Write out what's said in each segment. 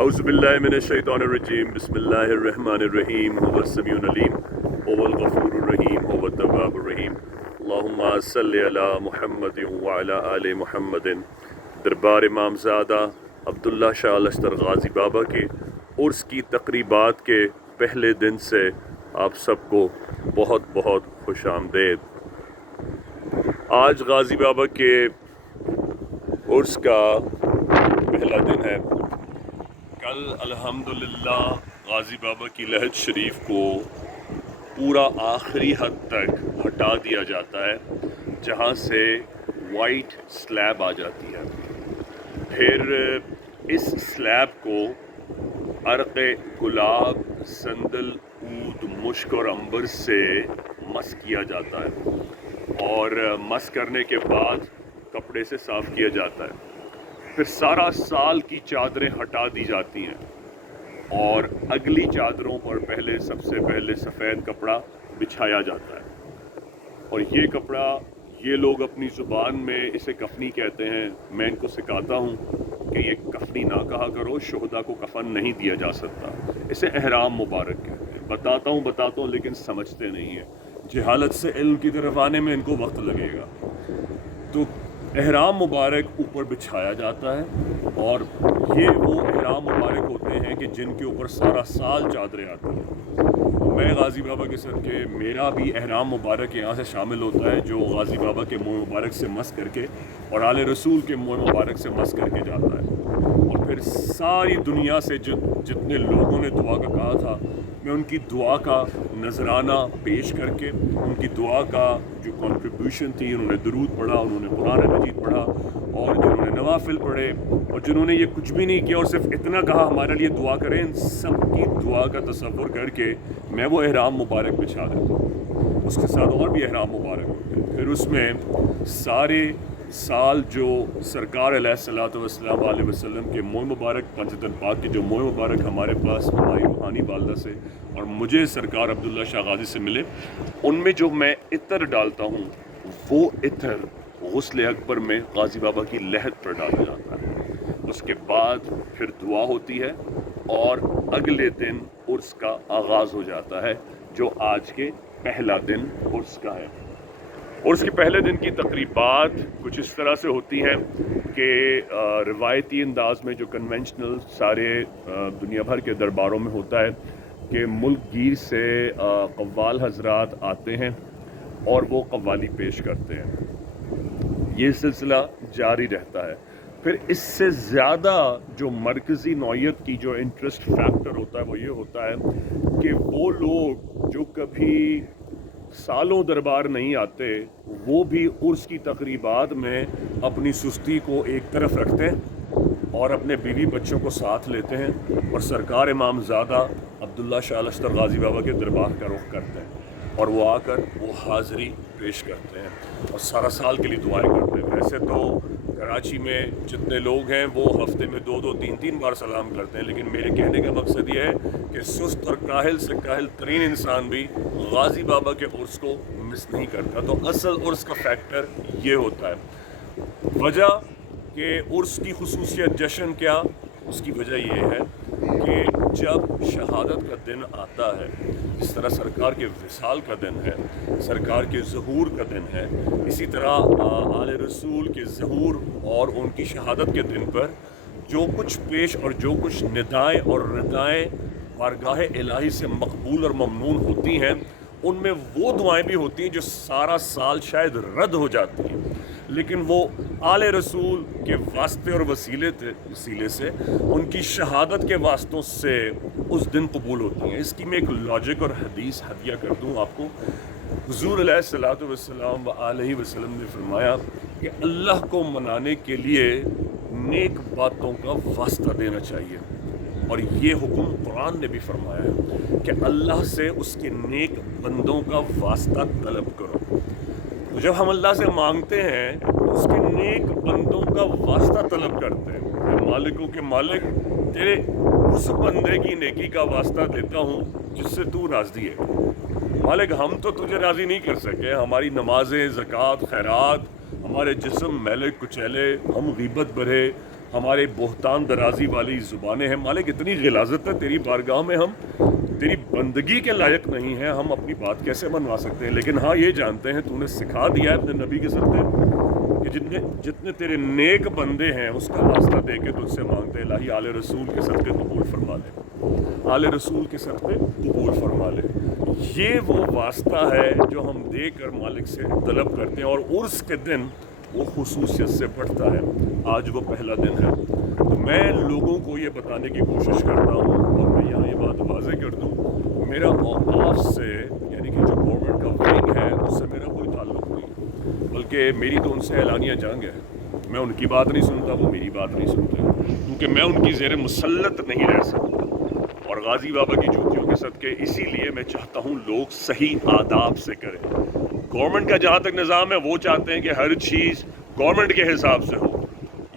اعوذ باللہ من الشیطان الرجیم بسم اللہ الرحمن الرحیم هو السمیع العلیم هو الغفور الرحیم هو التواب الرحیم اللہم صلی علی محمد وعلی آل محمد۔ دربار امامزادہ عبداللہ شاہ لشتر غازی بابا کے عرس کی تقریبات کے پہلے دن سے آپ سب کو بہت بہت خوش آمدید۔ آج غازی بابا کے عرس کا پہلا دن ہے۔ کل الحمدللہ غازی بابا کی لحد شریف کو پورا آخری حد تک ہٹا دیا جاتا ہے، جہاں سے وائٹ سلیب آ جاتی ہے۔ پھر اس سلیب کو عرق گلاب، سندل، عود، مشک اور عنبر سے مس کیا جاتا ہے، اور مس کرنے کے بعد کپڑے سے صاف کیا جاتا ہے۔ پھر سارا سال کی چادریں ہٹا دی جاتی ہیں اور اگلی چادروں پر سب سے پہلے سفید کپڑا بچھایا جاتا ہے، اور یہ کپڑا یہ لوگ اپنی زبان میں اسے کفنی کہتے ہیں۔ میں ان کو سکھاتا ہوں کہ یہ کفنی نہ کہا کرو، شہداء کو کفن نہیں دیا جا سکتا، اسے احرام مبارک کہتے ہیں۔ بتاتا ہوں لیکن سمجھتے نہیں ہیں۔ جہالت سے علم کی طرف آنے میں ان کو وقت لگے گا۔ تو احرام مبارک اوپر بچھایا جاتا ہے، اور یہ وہ احرام مبارک ہوتے ہیں کہ جن کے اوپر سارا سال چادریں آتی ہیں۔ میں غازی بابا کے صدقے میرا بھی احرام مبارک یہاں سے شامل ہوتا ہے، جو غازی بابا کے منہ مبارک سے مس کر کے اور آل رسول کے منہ مبارک سے مس کر کے جاتا ہے۔ اور پھر ساری دنیا سے جتنے لوگوں نے دعا کا کہا تھا، میں ان کی دعا کا نذرانہ پیش کر کے، ان کی دعا کا جو کنٹریبیوشن تھی، انہوں نے درود پڑھا، انہوں نے قرآن مجید پڑھا، اور جنہوں نے نوافل پڑھے، اور جنہوں نے یہ کچھ بھی نہیں کیا اور صرف اتنا کہا ہمارے لیے دعا کریں، ان سب کی دعا کا تصور کر کے میں وہ احرام مبارک بچھا دیتا ہوں۔ اس کے ساتھ اور بھی احرام مبارک ہوتے ہیں۔ پھر اس میں سارے سال جو سرکار علیہ الصلوۃ والسلام علیہ وسلم کے منہ مبارک، پنجتن پاک کے جو منہ مبارک ہمارے پاس ہماری روحانی والدہ سے اور مجھے سرکار عبداللہ شاہ غازی سے ملے، ان میں جو میں عطر ڈالتا ہوں، وہ عطر غسل اکبر میں غازی بابا کی لحد پر ڈالا جاتا ہے۔ اس کے بعد پھر دعا ہوتی ہے، اور اگلے دن عرس کا آغاز ہو جاتا ہے، جو آج کے پہلا دن عرس کا ہے۔ عرس کے پہلے دن کی تقریبات کچھ اس طرح سے ہوتی ہیں کہ روایتی انداز میں جو کنونشنل سارے دنیا بھر کے درباروں میں ہوتا ہے کہ ملک گیر سے قوال حضرات آتے ہیں اور وہ قوالی پیش کرتے ہیں۔ یہ سلسلہ جاری رہتا ہے۔ پھر اس سے زیادہ جو مرکزی نوعیت کی جو انٹرسٹ فیکٹر ہوتا ہے، وہ یہ ہوتا ہے کہ وہ لوگ جو کبھی سالوں دربار نہیں آتے، وہ بھی عرس کی تقریبات میں اپنی سستی کو ایک طرف رکھتے ہیں اور اپنے بیوی بچوں کو ساتھ لیتے ہیں، اور سرکار امامزادہ عبداللہ شاہ لشتر غازی بابا کے دربار کا رخ کرتے ہیں، اور وہ آ کر وہ حاضری پیش کرتے ہیں اور سارا سال کے لیے دعائیں کرتے ہیں۔ ویسے تو کراچی میں جتنے لوگ ہیں وہ ہفتے میں 2 3 بار سلام کرتے ہیں، لیکن میرے کہنے کا مقصد یہ ہے کہ سست اور کاہل سے کاہل ترین انسان بھی غازی بابا کے عرس کو مس نہیں کرتا۔ تو اصل عرس کا فیکٹر یہ ہوتا ہے۔ وجہ کہ عرس کی خصوصیت جشن کیا، اس کی وجہ یہ ہے کہ جب شہادت کا دن آتا ہے، جس طرح سرکار کے وصال کا دن ہے، سرکار کے ظہور کا دن ہے، اسی طرح آل رسول کے ظہور اور ان کی شہادت کے دن پر جو کچھ پیش اور جو کچھ ندائیں اور ردائیں بارگاہ الہی سے مقبول اور ممنون ہوتی ہیں، ان میں وہ دعائیں بھی ہوتی ہیں جو سارا سال شاید رد ہو جاتی ہیں، لیکن وہ آل رسول کے واسطے اور وسیلے سے ان کی شہادت کے واسطوں سے اس دن قبول ہوتی ہیں۔ اس کی میں ایک لاجک اور حدیث ہدیہ کر دوں آپ کو۔ حضور علیہ الصلوۃ والسلام علیہ وسلم نے فرمایا کہ اللہ کو منانے کے لیے نیک باتوں کا واسطہ دینا چاہیے، اور یہ حکم قرآن نے بھی فرمایا ہے کہ اللہ سے اس کے نیک بندوں کا واسطہ طلب کرو۔ تو جب ہم اللہ سے مانگتے ہیں تو اس کے نیک بندوں کا واسطہ طلب کرتے ہیں۔ اے مالکوں کے مالک، تیرے اس بندے کی نیکی کا واسطہ دیتا ہوں جس سے تو راضی ہے۔ مالک، ہم تو تجھے راضی نہیں کر سکے، ہماری نمازیں، زکوٰۃ، خیرات، ہمارے جسم میلے کچیلے، ہم غیبت بھرے، ہمارے بہتان درازی والی زبانیں ہیں. مالک اتنی غلاظت ہے تیری بارگاہ میں، ہم تیری بندگی کے لائق نہیں ہیں، ہم اپنی بات کیسے منوا سکتے ہیں؟ لیکن ہاں یہ جانتے ہیں تو نے سکھا دیا ہے اپنے نبی کے صدقے کہ جتنے تیرے نیک بندے ہیں اس کا واسطہ دے کے تجھ سے مانگتے ہیں الہی آل رسول کے صدقے قبول فرما لے، آل رسول کے صدقے قبول فرما لے. یہ وہ واسطہ ہے جو ہم دے کر مالک سے طلب کرتے ہیں، اور عرس کے دن وہ خصوصیت سے بڑھتا ہے. آج وہ پہلا دن ہے. تو میں لوگوں کو یہ بتانے کی کوشش کرتا ہوں، اور میں یہاں یہ بات واضح کر دوں، میرا اوقاف سے یعنی کہ جو گورنمنٹ کا ونگ ہے اس سے میرا کوئی تعلق نہیں، بلکہ میری تو ان سے اعلانیہ جنگ ہے. میں ان کی بات نہیں سنتا، وہ میری بات نہیں سنتے، کیونکہ میں ان کی زیر مسلط نہیں رہ سکتا. اور غازی بابا کی جوتیوں کے صدقے اسی لیے میں چاہتا ہوں لوگ صحیح آداب سے کریں. گورنمنٹ کا جہاں تک نظام ہے وہ چاہتے ہیں کہ ہر چیز گورنمنٹ کے حساب سے ہو.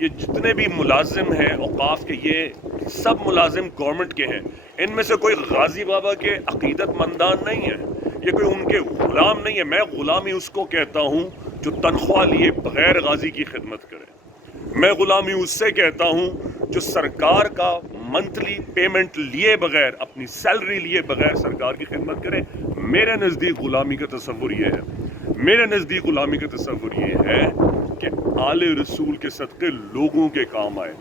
یہ جتنے بھی ملازم ہیں اوقاف کے، یہ سب ملازم گورنمنٹ کے ہیں. ان میں سے کوئی غازی بابا کے عقیدت مندان نہیں ہے، یہ کوئی ان کے غلام نہیں ہے. میں غلامی اس کو کہتا ہوں جو تنخواہ لیے بغیر غازی کی خدمت کرے. میں غلامی اس سے کہتا ہوں جو سرکار کا منتھلی پیمنٹ لیے بغیر، اپنی سیلری لیے بغیر سرکار کی خدمت کرے. میرے نزدیک غلامی کا تصور یہ ہے، میرے نزدیک غلامی کا تصور یہ ہے کہ آل رسول کے صدقے لوگوں کے کام آئے،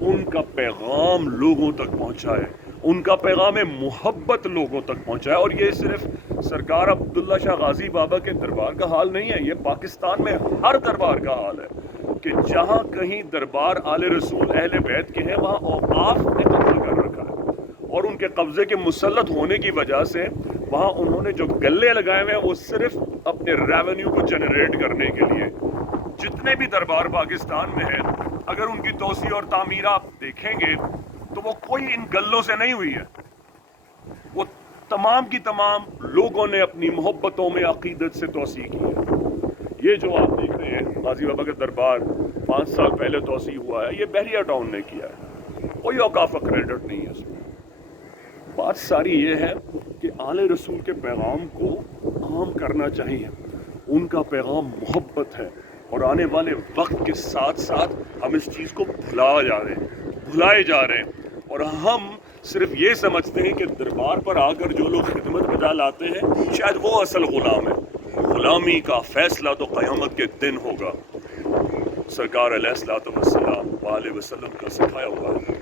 ان کا پیغام لوگوں تک پہنچائے، ان کا پیغام محبت لوگوں تک پہنچائے. اور یہ صرف سرکار عبداللہ شاہ غازی بابا کے دربار کا حال نہیں ہے، یہ پاکستان میں ہر دربار کا حال ہے کہ جہاں کہیں دربار آل رسول اہل بیت کے ہیں وہاں اوقاف نے قبضہ کر رکھا ہے. اور ان کے قبضے کے مسلط ہونے کی وجہ سے وہاں انہوں نے جو گلے لگائے ہوئے ہیں وہ صرف اپنے ریونیو کو جنریٹ کرنے کے لیے. جتنے بھی دربار پاکستان میں ہیں اگر ان کی توسیع اور تعمیر آپ دیکھیں گے تو وہ کوئی ان گلوں سے نہیں ہوئی ہے، وہ تمام کی تمام لوگوں نے اپنی محبتوں میں عقیدت سے توسیع کی ہے. یہ جو آپ دیکھ رہے ہیں غازی بابا کا دربار 5 سال پہلے توسیع ہوا ہے، یہ بحریہ ٹاؤن نے کیا ہے، کوئی اوقاف کا کریڈٹ نہیں ہے اس میں. بات ساری یہ ہے کہ آل رسول کے پیغام کو عام کرنا چاہیے. ان کا پیغام محبت ہے، اور آنے والے وقت کے ساتھ ساتھ ہم اس چیز کو بھلائے جا رہے ہیں. اور ہم صرف یہ سمجھتے ہیں کہ دربار پر آ کر جو لوگ خدمت بجا لاتے ہیں شاید وہ اصل غلام ہے. غلامی کا فیصلہ تو قیامت کے دن ہوگا. سرکار علیہ الصلوۃ والسلام وآلہ وسلم کا سکھایا ہوا ہے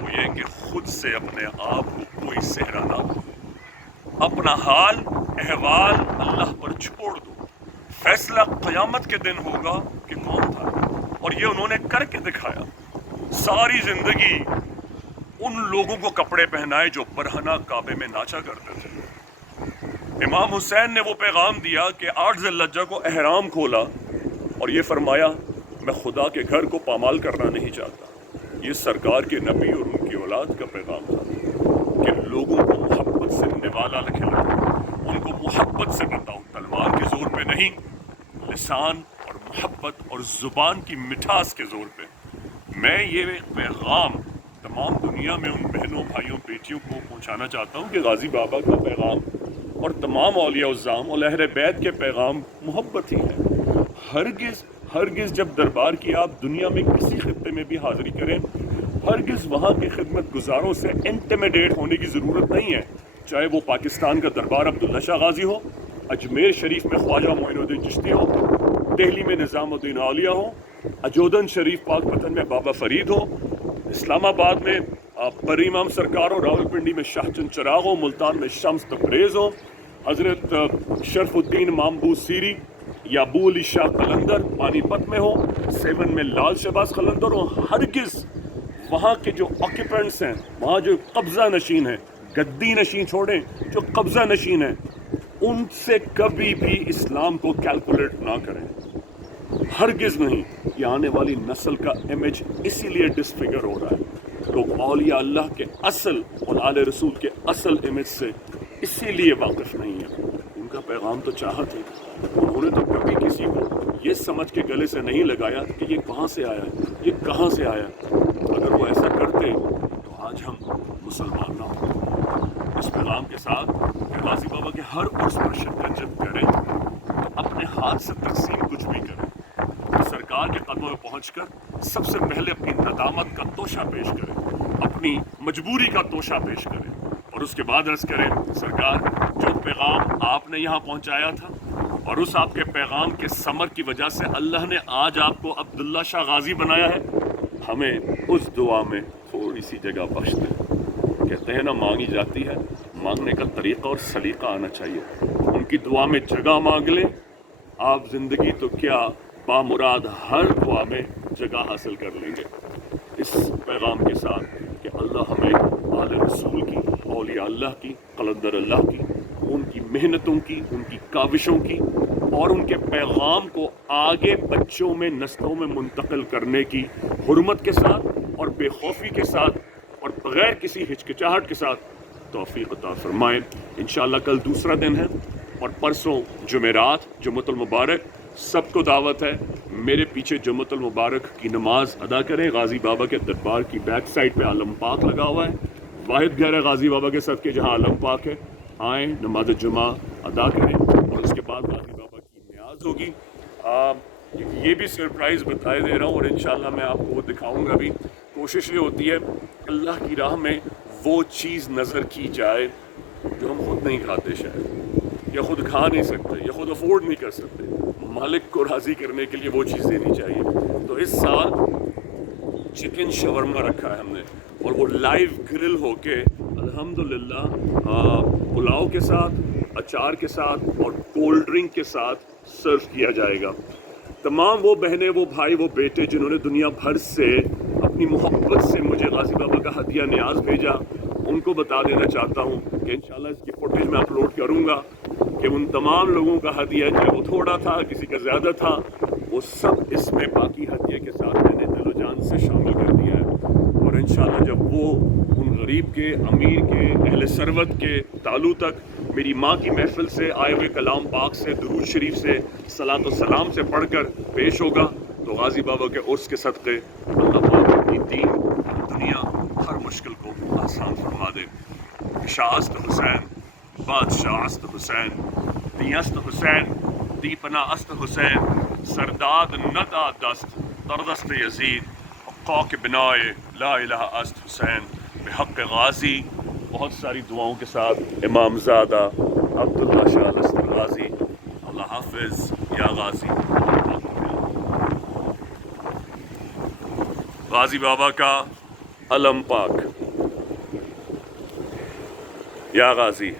وہ یہ کہ خود سے اپنے آپ کو کوئی سہرا نہ دو، اپنا حال احوال اللہ پر چھوڑ دو. فیصلہ قیامت کے دن ہوگا کہ کون تھا، اور یہ انہوں نے کر کے دکھایا. ساری زندگی ان لوگوں کو کپڑے پہنائے جو برہنہ کعبے میں ناچا کرتے تھے. امام حسین نے وہ پیغام دیا کہ 8 ذی الحجہ کو احرام کھولا اور یہ فرمایا میں خدا کے گھر کو پامال کرنا نہیں چاہتا. یہ سرکار کے نبی اور ان کی اولاد کا پیغام تھا کہ لوگوں کو محبت سے نوالا کھلاؤ، ان کو محبت سے بتاؤ، تلوار کے زور پہ نہیں، لسان اور محبت اور زبان کی مٹھاس کے زور پہ. میں یہ پیغام تمام دنیا میں ان بہنوں بھائیوں بیٹیوں کو پہنچانا چاہتا ہوں کہ غازی بابا کا پیغام اور تمام اولیاء الزام اور اہل بیت کے پیغام محبت ہی ہے. ہرگز جب دربار کی آپ دنیا میں کسی خطے میں بھی حاضری کریں، ہرگز وہاں کے خدمت گزاروں سے انٹیمیڈیٹ ہونے کی ضرورت نہیں ہے. چاہے وہ پاکستان کا دربار عبداللہ شاہ غازی ہو، اجمیر شریف میں خواجہ معین الدین چشتی ہو، دہلی میں نظام الدین اولیاء ہو، اجودن شریف پاک پتن میں بابا فرید ہو، اسلام آباد میں پری امام سرکار ہو، راول پنڈی میں شاہ چند چراغ ہو، ملتان میں شمس تبریز ہو، حضرت شرف الدین مامبو سیری یا ابو علی شاہ قلندر پانی پت میں ہو، سیون میں لال شہباز قلندر ہو. ہرگز وہاں کے جو آکیپنٹس ہیں، وہاں جو قبضہ نشین ہیں، گدی نشین چھوڑیں، جو قبضہ نشین ہیں، ان سے کبھی بھی اسلام کو کیلکولیٹ نہ کریں، ہرگز نہیں. یہ آنے والی نسل کا امیج اسی لیے ڈسفگر ہو رہا ہے. لوگ اولیاء اللہ کے اصل اور آل رسول کے اصل امیج سے اسی لیے واقف نہیں ہیں. ان کا پیغام تو چاہت ہے، انہوں نے تو کبھی کسی کو یہ سمجھ کے گلے سے نہیں لگایا کہ یہ کہاں سے آیا ہے، یہ کہاں سے آیا. اگر وہ ایسا کرتے تو آج ہم مسلمان نہ ہوتے. اس پیغام کے ساتھ غازی بابا کے ہر عرس پر شرکت جب کریں تو اپنے ہاتھ سے تقسیم کچھ بھی کریں، سرکار کے قدموں میں پہنچ پہنچ کر سب سے پہلے اپنی ندامت کا توشہ پیش کریں، اپنی مجبوری کا توشہ پیش کریں، اور اس کے بعد عرض کریں سرکار جو پیغام آپ نے یہاں پہنچایا تھا اور اس آپ کے پیغام کے ثمر کی وجہ سے اللہ نے آج آپ کو عبداللہ شاہ غازی بنایا ہے، ہمیں اس دعا میں تھوڑی سی جگہ بخش دیں۔ کہتے ہیں نا مانگی جاتی ہے، مانگنے کا طریقہ اور سلیقہ آنا چاہیے۔ ان کی دعا میں جگہ مانگ لیں، آپ زندگی تو کیا بامراد ہر دعا میں جگہ حاصل کر لیں گے، اس پیغام کے ساتھ کہ اللہ ہمیں آل رسول کی، اولیاء اللہ کی، قلندر اللہ کی، ان کی محنتوں کی، ان کی کاوشوں کی اور ان کے پیغام کو آگے بچوں میں، نسلوں میں منتقل کرنے کی حرمت کے ساتھ اور بے خوفی کے ساتھ اور بغیر کسی ہچکچاہٹ کے ساتھ توفیق عطا فرمائیں۔ انشاءاللہ کل دوسرا دن ہے اور پرسوں جمعرات، جمعۃ المبارک، سب کو دعوت ہے میرے پیچھے جمعۃ المبارک کی نماز ادا کریں۔ غازی بابا کے دربار کی بیک سائڈ پہ عالم پاک لگا ہوا ہے، واحد گھر ہے غازی بابا کے صدقے جہاں عالم پاک ہے، آئیں نماز جمعہ ادا کریں اور اس کے بعد غازی بابا کی نیاز ہوگی۔ یہ بھی سرپرائز بتائے دے رہا ہوں اور انشاءاللہ میں آپ کو وہ دکھاؤں گا بھی۔ کوشش یہ ہوتی ہے اللہ کی راہ میں وہ چیز نظر کی جائے جو ہم خود نہیں کھاتے شاید، یا خود کھا نہیں سکتے، یا خود افورڈ نہیں کر سکتے، مالک کو راضی کرنے کے لیے وہ چیز دینی چاہیے۔ تو اس سال چکن شورما رکھا ہے ہم نے اور وہ لائیو گرل ہو کے الحمدللہ پلاؤ کے ساتھ، اچار کے ساتھ اور کولڈ ڈرنک کے ساتھ سرو کیا جائے گا۔ تمام وہ بہنیں، وہ بھائی، وہ بیٹے جنہوں نے دنیا بھر سے اپنی محبت سے مجھے غازی بابا کا ہدیہ نیاز بھیجا، ان کو بتا دینا چاہتا ہوں کہ انشاءاللہ اس کی فوٹیج میں اپلوڈ کروں گا کہ ان تمام لوگوں کا ہدیہ، چاہے وہ تھوڑا تھا، کسی کا زیادہ تھا، وہ سب اس میں باقی ہدیے کے ساتھ میں نے دل و جان سے شامل کر دیا ہے۔ اور انشاءاللہ جب وہ ان غریب کے، امیر کے، اہل ثروت کے تعلق تک میری ماں کی محفل سے آئے ہوئے کلام پاک سے، درود شریف سے، صلاۃ و سلام سے پڑھ کر پیش ہوگا تو غازی بابا کے عرس کے صدقے اللہ پاک کی دین، دنیا، ہر مشکل کو آسان فرما دے۔ شاہ است حسین، بادشاہ است حسین، دی است حسین، دی پناہ است حسین، سرداد ندا دست تردست یزید، قوق بنائے لا الہ است حسین، بحق غازی۔ بہت ساری دعاؤں کے ساتھ امام زادہ عبداللہ شاہ لسکر غازی، اللہ حافظ یا غازی۔ غازی بابا کا علم پاک، یا غازی۔